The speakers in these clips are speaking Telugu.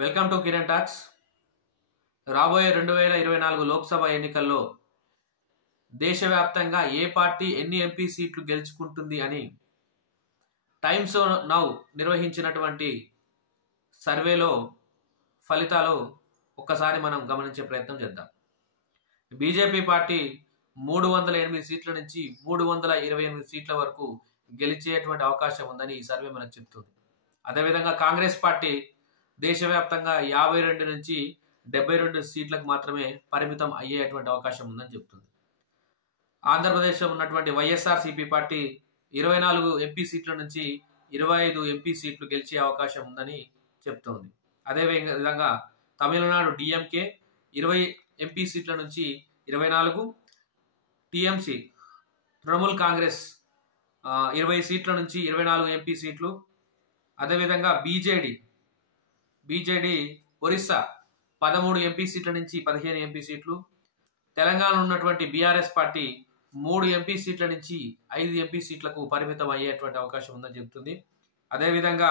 Welcome to Kiran talks. రాబోయే 2024 లోక్సభ ఎన్నికల్లో దేశవ్యాప్తంగా ఏ పార్టీ ఎన్ని ఎంపీ సీట్లు గెలుచుకుంటుంది అని టైమ్స్ నౌ నిర్వహించినటువంటి సర్వేలో ఫలితాలు ఒక్కసారి మనం గమనించే ప్రయత్నం చేద్దాం. బీజేపీ పార్టీ 308 సీట్ల నుంచి 328 సీట్ల వరకు గెలిచేటువంటి అవకాశం ఉందని ఈ సర్వే మనకు చెప్తుంది. అదేవిధంగా కాంగ్రెస్ పార్టీ దేశవ్యాప్తంగా 52 నుంచి 72 సీట్లకు మాత్రమే పరిమితం అయ్యేటువంటి అవకాశం ఉందని చెప్తుంది. ఆంధ్రప్రదేశ్లో ఉన్నటువంటి వైఎస్ఆర్సీపీ పార్టీ 24 ఎంపీ సీట్ల నుంచి 25 ఎంపీ సీట్లు గెలిచే అవకాశం ఉందని చెప్తోంది. అదేవిధంగా తమిళనాడు డిఎంకే 20 ఎంపీ సీట్ల నుంచి 24, టీఎంసీ తృణమూల్ కాంగ్రెస్ 20 సీట్ల నుంచి 24 ఎంపీ సీట్లు, అదేవిధంగా బీజేడీ ఒరిస్సా 13 ఎంపీ సీట్ల నుంచి 15 ఎంపీ సీట్లు, తెలంగాణలో ఉన్నటువంటి బీఆర్ఎస్ పార్టీ 3 ఎంపీ సీట్ల నుంచి 5 ఎంపీ సీట్లకు పరిమితం అయ్యేటువంటి అవకాశం ఉందని చెప్తుంది. అదేవిధంగా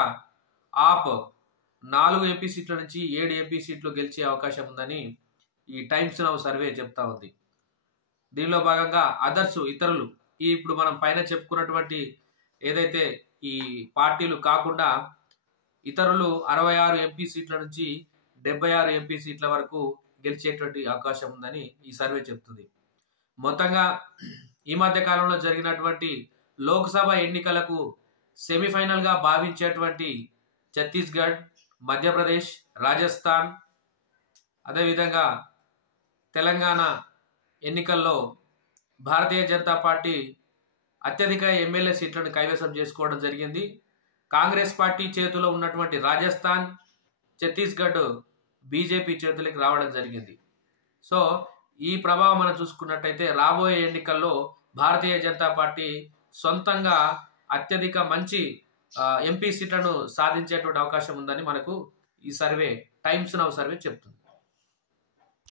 ఆప్ 4 ఎంపీ సీట్ల నుంచి 7 ఎంపీ సీట్లు గెలిచే అవకాశం ఉందని ఈ టైమ్స్ నౌ సర్వే చెప్తా ఉంది. దీనిలో భాగంగా అదర్స్ ఇతరులు ఇప్పుడు మనం పైన చెప్పుకున్నటువంటి ఏదైతే ఈ పార్టీలు కాకుండా ఇతరులు 66 ఎంపీ సీట్ల నుంచి 76 ఎంపీ సీట్ల వరకు గెలిచేటువంటి అవకాశం ఉందని ఈ సర్వే చెప్తుంది. మొత్తంగా ఈ మధ్య కాలంలో జరిగినటువంటి లోక్సభ ఎన్నికలకు సెమీఫైనల్గా భావించేటువంటి ఛత్తీస్గఢ్, మధ్యప్రదేశ్, రాజస్థాన్, అదేవిధంగా తెలంగాణ ఎన్నికల్లో భారతీయ జనతా పార్టీ అత్యధిక ఎమ్మెల్యే సీట్లను కైవసం చేసుకోవడం జరిగింది. కాంగ్రెస్ పార్టీ చేతిలో ఉన్నటువంటి రాజస్థాన్, ఛత్తీస్గఢ్ బీజేపీ చేతులకు రావడం జరిగింది. సో ఈ ప్రభావం మనం చూసుకున్నట్టయితే రాబోయే ఎన్నికల్లో భారతీయ జనతా పార్టీ సొంతంగా అత్యధిక మంచి ఎంపీ సీట్లను సాధించేటువంటి అవకాశం ఉందని మనకు ఈ సర్వే టైమ్స్ నౌ సర్వే చెప్తుంది.